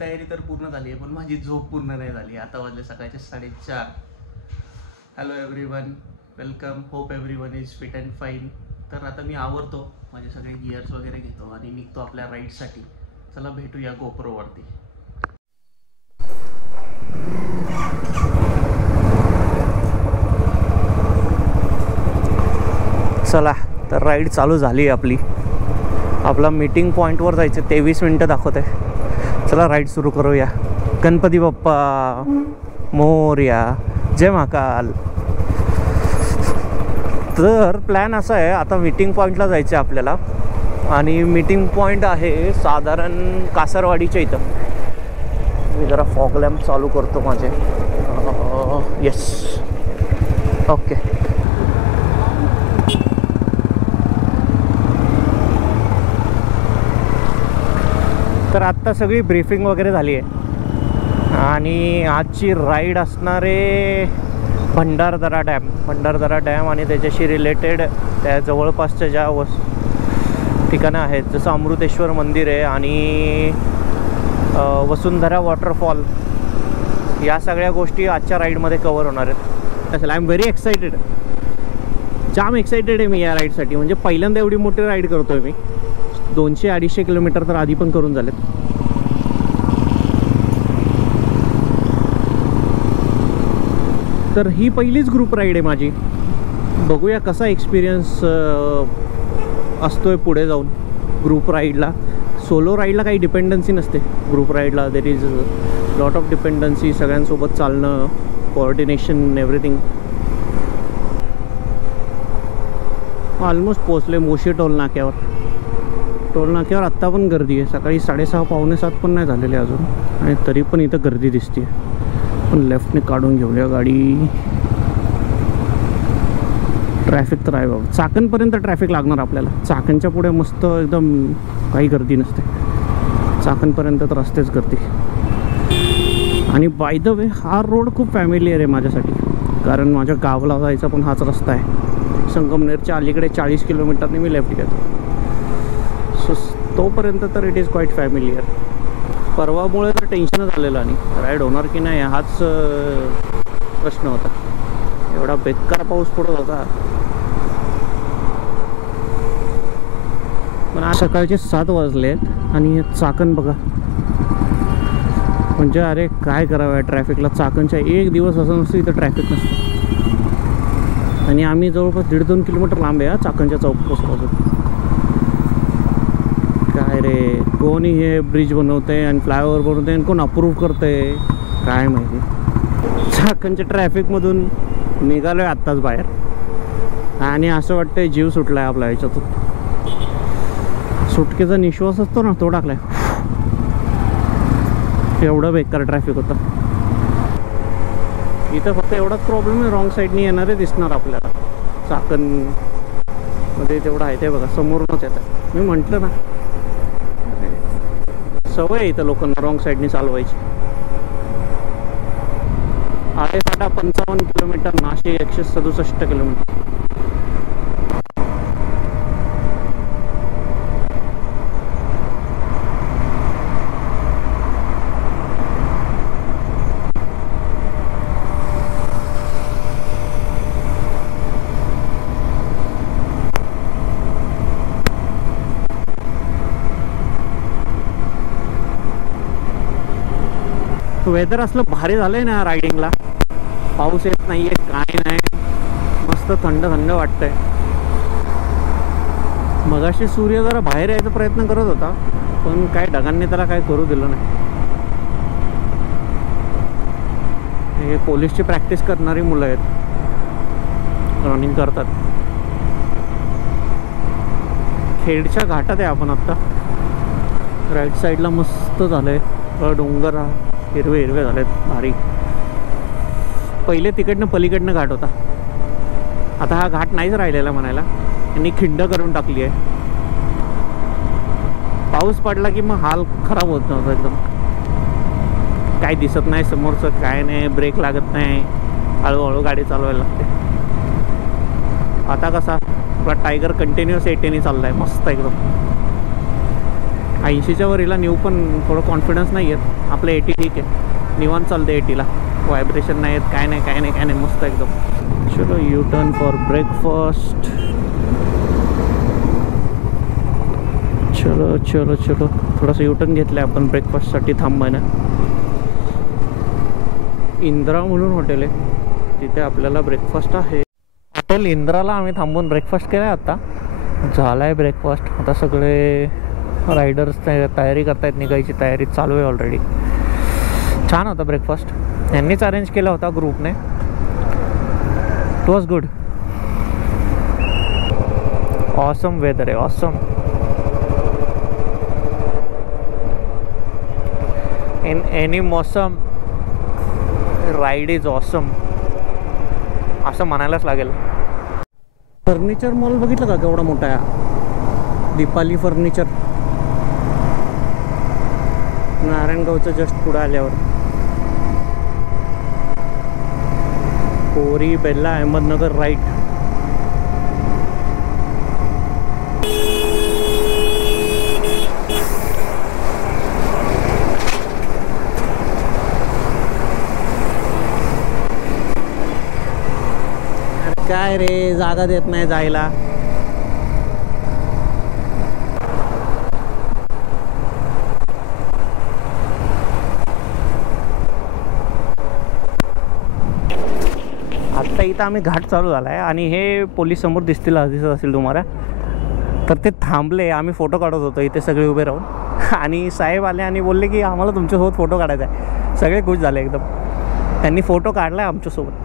तयारी तर पूर्ण झाली आहे, पण माझी झोप पूर्ण नाही झाली. आता वाजले सकाळचे 4:30. Hello everyone, welcome. Hope everyone is fit and fine. तर आता मी आवरतो, माझे सगळे गिअर्स वगैरे घेतो आणि निघतो आपल्या राईडसाठी. चला भेटूया गोप्रोवरती. चला तर राईड चालू झाली आपली. आपला मीटिंग पॉईंटवर जायचं 23 मिनटं दाखवत आहे. चला राईड सुरू करूया. गणपती बाप्पा मोरया, जय महाकाल. तर प्लॅन असा आहे, आता मीटिंग पॉईंटला जायचं आहे आपल्याला. आणि मीटिंग पॉईंट आहे साधारण कासारवाडीच्या इथं. मी जरा फॉग लॅम्प चालू करतो माझे. Yes, okay. तर आत्ता सगळी ब्रीफिंग वगैरे झाली आहे आणि आजची राईड असणारे भंडारदरा डॅम आणि त्याच्याशी रिलेटेड त्या जवळपासच्या ज्या ठिकाणं आहेत, जसं अमृतेश्वर मंदिर आहे आणि वसुंधरा वॉटरफॉल, या सगळ्या गोष्टी आजच्या राईडमध्ये कवर होणार आहेत. असेल I am very excited. Jam excited आहे मी या राईडसाठी. म्हणजे पहिल्यांदा एवढी मोठी राईड करतोय मी. 200-250 किलोमीटर तर आधी पण करून झालेत. तर ही पहिलीच ग्रुप राईड आहे माझी. बघूया कसा एक्सपिरियन्स असतोय पुढे जाऊन ग्रुप राईडला. सोलो राईडला काही डिपेंडन्सी नसते, ग्रुप राईडला there is lot of dependency. सगळ्यांसोबत चालणं, कोऑर्डिनेशन, एव्हरीथिंग. ऑलमोस्ट पोचले मोशी टोल नाक्यावर आत्ता पण गर्दी आहे. सकाळी 6:30-7 पण नाही झालेले अजून आणि तरी पण इथं गर्दी दिसते. पण लेफ्टने काढून घेऊया गाडी. ट्रॅफिक तर आहे बाबा. चाकणपर्यंत ट्रॅफिक लागणार आपल्याला. चाकणच्या पुढे मस्त एकदम काही गर्दी नसते. चाकणपर्यंत तर रस्तेच गर्दी. आणि बाय द वे हा रोड खूप फॅमिलियर आहे माझ्यासाठी, कारण माझ्या गावाला जायचा पण हाच रस्ता आहे. संगमनेरच्या अलीकडे 40 किलोमीटरने मी लेफ्ट घेतो. सो तोपर्यंत तर इट इज क्वाईट फॅमिलियर. परवामुळे तर टेन्शनच आलेलं आणि राईड होणार की नाही हाच प्रश्न होता. एवढा बेकार पाऊस पडत होता. पण आज सकाळचे 7 वाजलेत आणि चाकण बघा. म्हणजे अरे काय करावं ट्रॅफिकला. चाकणच्या एक दिवस असं नसतं इथं ट्रॅफिक नसतं. आणि आम्ही जवळपास 1.5-2 किलोमीटर लांब आहे चाकणच्या चौकापासून. काय रे, कोणी हे ब्रिज बनवते आणि फ्लायओव्हर बनवते आणि कोण अप्रूव्ह करते काय माहिती. चाकणच्या ट्रॅफिकमधून निघालो आहे आत्ताच बाहेर आणि असं वाटतंय जीव सुटला आहे आपल्या ह्याच्यातून. सुटकेचा निश्वास असतो ना तो टाकलाय. एवढं बेकार ट्रॅफिक होतं इथं. फक्त एवढाच प्रॉब्लेम आहे, रॉंग साईडनी येणारे दिसणार आपल्याला. चाकणमध्ये तेवढं आहे ते बघा, समोरूनच येतं. मी म्हटलं ना, सवय आहे इथं लोकांना रॉंग साईडनी चालवायची. Alephata 55 kilometre, Nashik 167 kilometre. Weather असलं भारी झालंय ना रायडिंगला. पाऊस येत नाहीये, काय नाही, मस्त थंड थंड वाटतंय. मगाशी सूर्य जरा बाहेर यायचा प्रयत्न करत होता, पण काय ढगांनी त्याला काय करू दिलं नाही. हे पोलीसची प्रॅक्टिस करणारी मुलं आहेत, रनिंग करतात. खेडच्या घाटात आहे आपण आत्ता. राईट साईडला मस्त झालंय डोंगर, हिरवे हिरवे झालेत भारी. पहिले तिकडनं पलीकडनं घाट होता, आता हा घाट नाहीच राहिलेला म्हणायला. यांनी खिंड करून टाकली आहे. पाऊस पडला की मग हाल खराब होत नव्हतं एकदम. काय दिसत नाही समोरचं, काय नाही, ब्रेक लागत नाही, हळूहळू गाडी चालवायला लागते. आता कसा आपला टायगर कंटिन्युअस 80ने चाललाय मस्त एकदम. 80च्या वर हिला न्यू पण थोडं कॉन्फिडन्स नाही आहेत. आपलं 80 ठीक आहे, निवांत चालते 80ला. व्हायब्रेशन नाही आहेत, काय नाही मस्त एकदम. चलो यू टर्न फॉर ब्रेकफास्ट. चलो थोडंसं यू टर्न घेतलं आहे आपण ब्रेकफास्टसाठी थांबायला. इंदिरा म्हणून हॉटेल आहे, तिथे आपल्याला ब्रेकफास्ट आहे. हॉटेल इंदिराला आम्ही थांबून ब्रेकफास्ट केला आहे. आता झाला आहे ब्रेकफास्ट. आता सगळे रायडर्स तयारी करतायत, निघायची तयारी चालू आहे ऑलरेडी. छान होता ब्रेकफास्ट, यांनीच अरेंज केला होता ग्रुपने. It was good. Awesome weather आहे, ऑसम. इन एनी मौसम राईड इज ऑसम असं म्हणायलाच लागेल. फर्निचर मॉल बघितलं का केवढा मोठा आहे? दीपाली फर्निचर, नारायणगावचं जस्ट पुढे आल्यावर. कोरी बेल्ला अहमदनगर राईट. काय रे, जागा देत नाही जायला. आत्ता इथं आम्ही घाट चालू झाला आहे आणि हे पोलीस समोर दिसत असेल तुम्हाला. तर ते थांबले, आम्ही फोटो काढत होतो इथे सगळे उभे राहून. आणि साहेब आले आणि बोलले की आम्हाला तुमच्यासोबत फोटो काढायचा आहे. सगळे खुश झाले एकदम. त्यांनी फोटो काढला आहे आमच्यासोबत.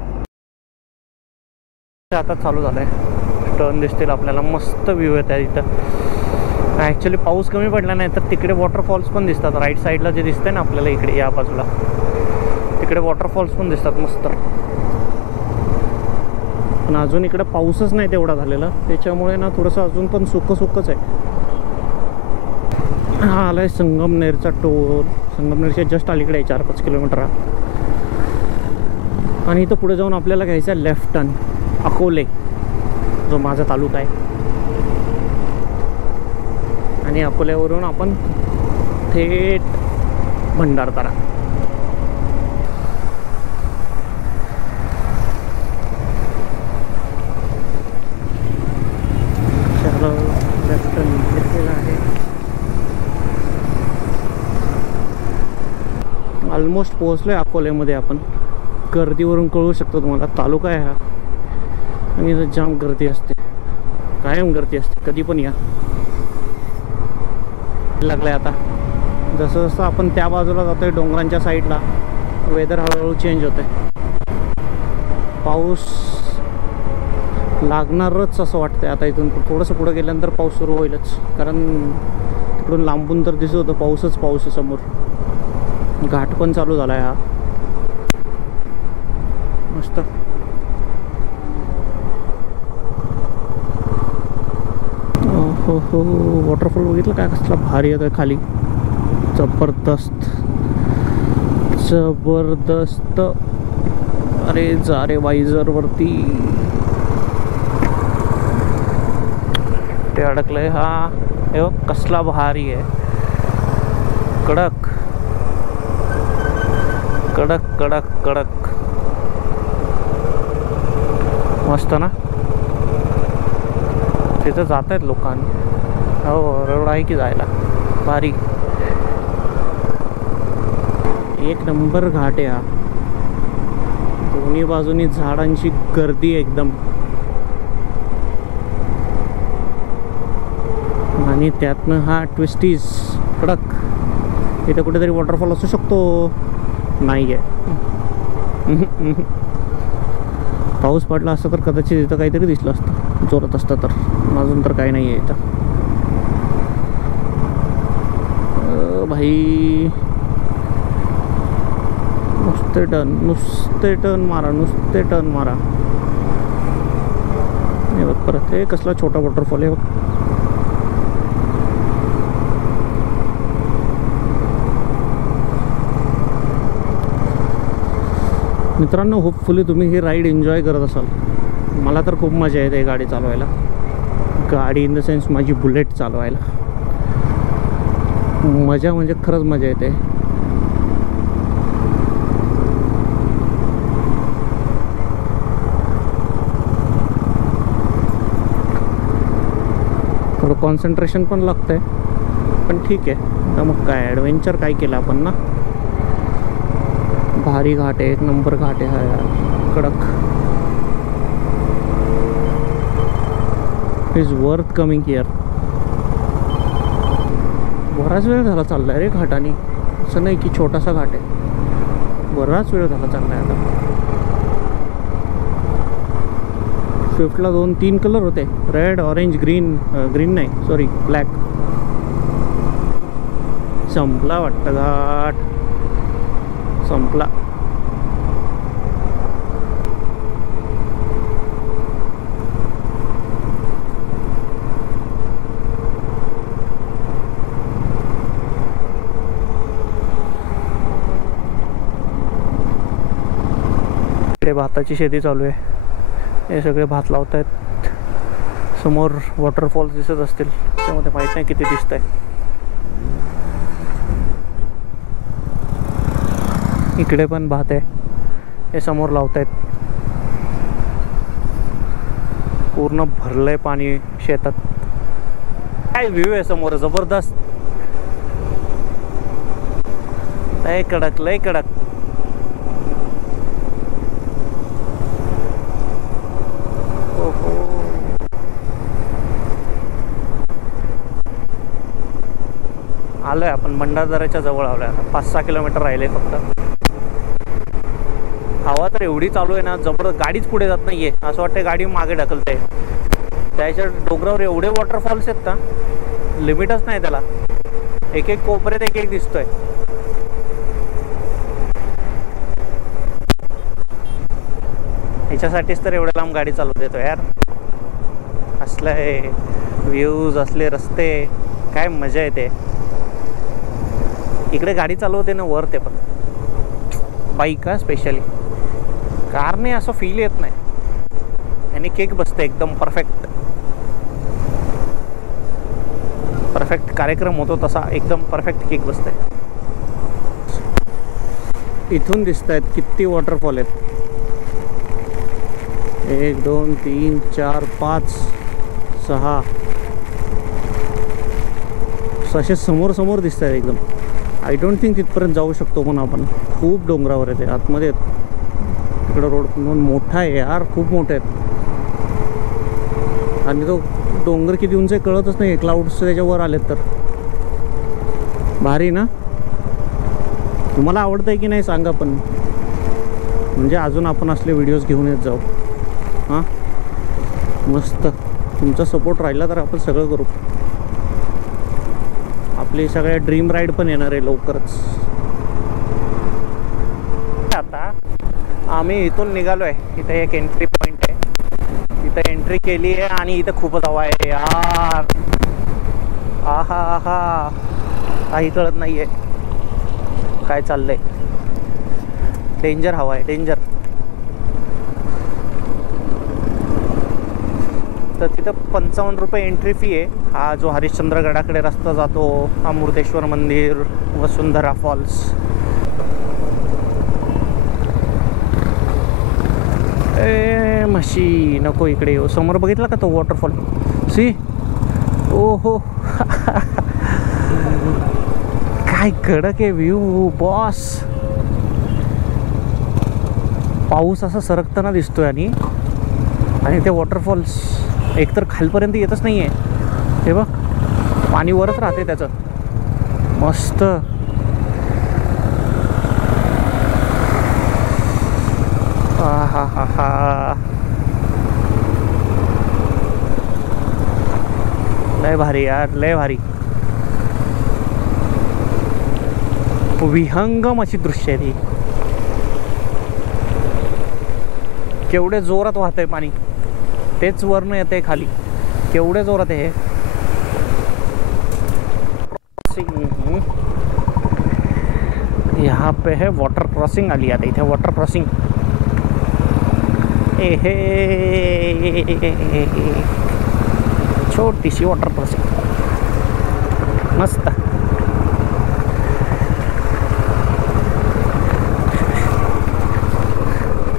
आता चालू झालं आहे, टर्न दिसतील आपल्याला. मस्त व्ह्यू येत आहे इथं. ॲक्च्युली पाऊस कमी पडला नाही तर तिकडे वॉटरफॉल्स पण दिसतात. राईट साईडला जे दिसतंय ना आपल्याला इकडे या बाजूला, तिकडे वॉटरफॉल्स पण दिसतात मस्त. पण अजून इकडे पाऊसच नाही तेवढा झालेला, त्याच्यामुळे ना थोडंसं अजून पण सुकंच आहे. हा आला आहे संगमनेरचा टोल. संगमनेरच्या जस्ट अलीकडे 4-5 किलोमीटर. आणि इथं पुढे जाऊन आपल्याला घ्यायचं आहे लेफ्ट टर्न अकोले, जो माझा तालुका आहे. आणि अकोल्यावरून आपण थेट भंडारदरा. चलो लेफ्ट टर्न घेतलेला आहे. ऑलमोस्ट पोहोचलोय अकोल्यामध्ये आपण. गर्दीवरून कळू शकतो तुम्हाला, तालुका आहे हा. आणि इथं जाम गर्दी असते, कायम गर्दी असते, कधी पण या. लागलंय आता जसं जसं आपण त्या बाजूला जातोय डोंगरांच्या साईडला, वेदर हळूहळू चेंज होते. पाऊस लागणारच असं वाटतंय. आता इथून थोडंसं पुढं गेल्यानंतर पाऊस सुरू होईलच, कारण तिकडून लांबून तर दिसत होतं पाऊस आहे समोर. घाट पण चालू झाला आहे हा मस्त. हो वॉटरफॉल बघितलं काय, कसला भारी येतोय खाली. जबरदस्त. अरे जा रे वायझर वरती ते अडकलंय. हा हे बघ कसला भारी आहे. कडक कडक कडक कडक मस्त ना. तिथं जात आहेत लोकांनी. हो रोड आहे की जायला भारी. एक नंबर घाट आहे हा. दोन्ही बाजूनी झाडांची गर्दी एकदम. आणि त्यातनं हा ट्विस्टीज कडक. इथं कुठेतरी वॉटरफॉल असू शकतो. नाही आहे. पाऊस पडला असता तर कदाचित इथं काहीतरी दिसलं असतं जोरात असतं तर. अजून तर काही नाही आहे इथं. भाई नुसते टर्न मारा. हे बघ परत हे कसला छोटा वॉटरफॉल आहे. मित्रांनो होपफुली तुम्ही ही राईड एन्जॉय करत असाल. मला तर खूप मजा येते गाडी चालवायला. गाडी इन द सेन्स माझी बुलेट चालवायला. मजा म्हणजे खरंच मजा येते. थोडं कॉन्सन्ट्रेशन पण लागतंय, पण ठीक आहे. तर मग काय ॲडव्हेंचर काय केलं आपण ना. भारी घाट आहे, एक नंबर घाट आहे हा यार, कडक. Is worth coming here. बराच वेळ झाला चाललाय रे घाटाने, असं नाही की छोटासा घाट आहे, बराच वेळ झाला चाललाय. आता स्विफ्टला 2-3 कलर होते, रेड, ऑरेंज, ग्रीन. ग्रीन नाही, सॉरी, ब्लॅक. संपला वाटतं घाट, संपला. इकडे भाताची शेती चालू आहे, हे सगळे भात लावत आहेत. समोर वॉटरफॉल्स दिसत असतील, त्यामध्ये माहीत नाही किती दिसत आहे. इकडे पण भात आहे, हे समोर लावत आहेत. पूर्ण भरलंय पाणी शेतात. काय व्ह्यू आहे समोर, जबरदस्त. लय कडक, लय कडक. आलोय आपण भंडारदऱ्याच्या जवळ आलोय. आता 5-6 किलोमीटर राहिले फक्त. हवा तर एवढी चालू आहे ना, जबरदस्त. गाडीच पुढे जात नाहीये, असं वाटतं गाडी मागे ढकलते. त्याच्या डोंगरावर एवढे वॉटरफॉल्स आहेत ना, लिमिटच नाही त्याला. एक एक कोपऱ्यात एक एक दिसतोय. ह्याच्यासाठीच तर एवढ्या लांब गाडी चालवत येतो यार. असलं हे व्ह्यूज, असले रस्ते, काय मजा येते. इकडे गाडी चालवते ना वर, ते पण बाईक का स्पेशली. कारने असं फील येत नाही, आणि केक बसते एकदम परफेक्ट. परफेक्ट कार्यक्रम होतो तसा, एकदम परफेक्ट केक बसते. इथून दिसत आहेत किती वॉटरफॉल आहेत. 1 2 3 4 5 6 असे समोर समोर दिसत आहेत एकदम. आय डोंट थिंक तिथपर्यंत जाऊ शकतो पण आपण. खूप डोंगरावर आहे ते, आतमध्ये आहेत. तिकडं रोड मोठा आहे यार, खूप मोठे आहेत. आणि तो डोंगर किती उंच आहे कळतच नाही. क्लाउड्स त्याच्यावर आलेत तर. भारी ना. तुम्हाला आवडतं आहे की नाही सांगा पण, म्हणजे अजून आपण असले व्हिडिओज घेऊन येत जाऊ. हां, मस्त. तुमचा सपोर्ट राहिला तर आपण सगळं करू. आपली सगळ्या ड्रीम राईड पण येणार आहे लवकरच. आता आम्ही इथून निघालो आहे. इथे एक एंट्री पॉईंट आहे, इथं एंट्री केली आहे आणि इथं खूपच हवा आहे यार. आहा आहा, काही कळत नाही आहे काय चाललंय. डेंजर हवा आहे, डेंजर. तर तिथं 55 रुपये एंट्री फी आहे. हा जो हरिश्चंद्रगडाकडे रस्ता जातो, अमृतेश्वर मंदिर, वसुंधरा फॉल्स. ए म्हशी नको इकडे येऊ. समोर बघितला का तो वॉटरफॉल? सी, ओ हो काय कडक आहे व्ह्यू बॉस. पाऊस असा सरकताना दिसतोय आणि ते वॉटरफॉल्स एकतर खालपर्यंत येतच नाही आहे. हे बघ, पाणी वरच राहते त्याचं. मस्त. हा हा हा, लय भारी यार, लय भारी. विहंगम अशी दृश्य आहे ती. केवढे जोरात वाहतंय पाणी, तेच वरनं येते खाली. केवढे जोरात आहे हे. यहाँ पे है वाटर क्रॉसिंग आली. आता इथे वाटर क्रॉसिंग. ए हे, छोटीशी वाटर क्रॉसिंग, मस्त.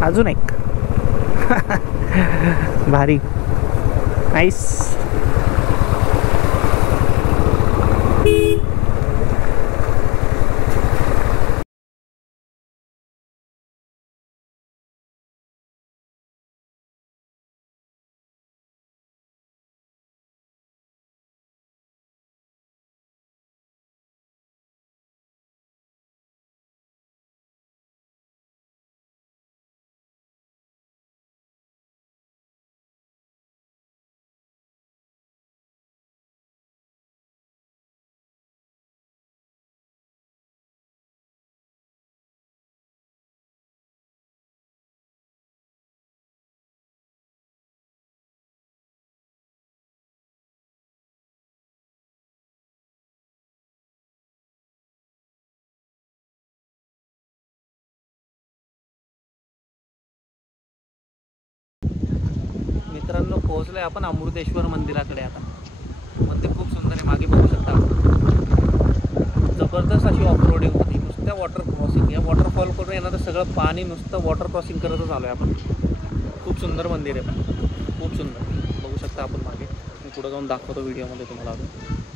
अजून एक भारी नाईस. मित्रांनो पोहोचलोय आपण अमृतेश्वर मंदिराकडे. आता मंदिर खूप सुंदर आहे. मागे बघू शकता आपण. जबरदस्त अशी ऑफ रोडिंग होती. नुसत्या वॉटर क्रॉसिंग, या वॉटरफॉल करून येणार सगळं पाणी नुसतं वॉटर क्रॉसिंग करतच आलो आहे आपण. खूप सुंदर मंदिर आहे, पण खूप सुंदर बघू शकता आपण मागे. मी पुढे जाऊन दाखवतो व्हिडिओमध्ये तुम्हाला.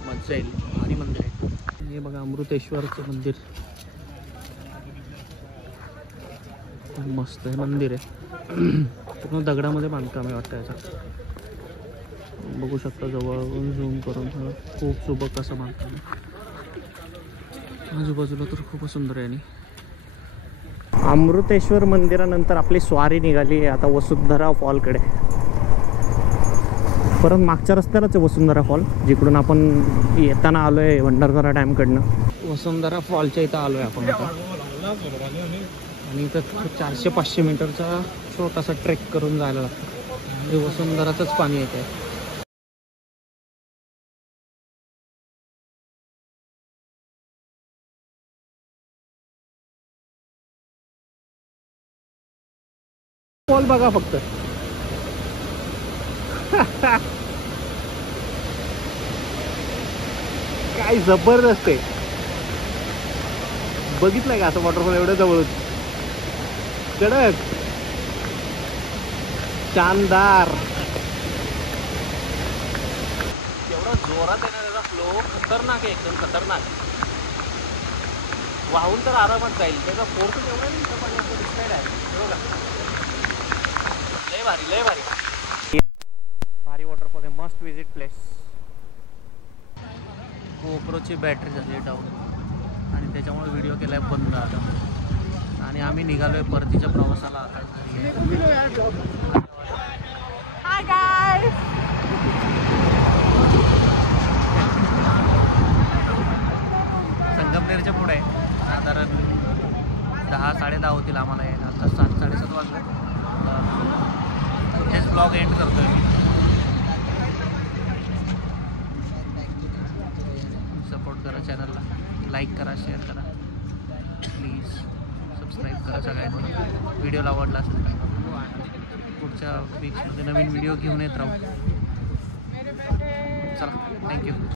मजा येईल. भारी मंदिर आहे हे बघा, अमृतेश्वरचं मंदिर. मस्त आहे मंदिर आहे. पूर्ण दगडामध्ये बांधकाम आहे वाटतं याचा. बघू शकता जवळून झूम करून. खूप सुबक असं बांधकाम आहे. आजूबाजूला तर खूपच सुंदर आहे. आणि अमृतेश्वर मंदिरानंतर आपली स्वारी निघाली आहे आता वसुंधरा फॉलकडे. परत मागच्या रस्त्यालाच आहे वसुंधरा फॉल, जिकडून आपण येताना आलो आहे भंडारदरा डॅमकडनं. वसुंधरा फॉलच्या इथं आलो आहे आपण आता. आणि इथं 400-500 मीटरचा छोटासा ट्रेक करून जायला लागतं. हे वसुंधराचंच पाणी येत आहे. फॉल बघा फक्त. काय जबरदस्त आहे. बघितलंय का असं वॉटरफॉल एवढं जवळून? कडक, शानदार. एवढा जोरात आहे ना त्याचा फ्लो. खतरनाक आहे, एकदम खतरनाक. वाहून तर आरामात जाईल. त्याचा फोर्स एवढा नाही दिसतंय आहे. लय भारी, लय भारी. भारी वॉटरफॉल आहे. Must visit place. गोप्रोची बॅटरी झाली डाऊन आणि त्याच्यामुळे व्हिडिओ केलाय बंद आता. आणि आम्ही निघालोय परतीच्या प्रवासाला आता. Hi guys. संगमनेरच्या पुढे साधारण 10-10:30 होतील आम्हाला यायला. आता 7-7:30 वाजले. हेच ब्लॉग एंड करतोय मी. सपोर्ट करा चॅनलला, लाईक करा, शेअर करा, प्लीज सबस्क्राईब करा सगळ्यांनी. व्हिडिओला आवडला असेल तर पुढच्या वीक्समध्ये नवीन व्हिडिओ घेऊन येत राहू. चला, थँक्यू.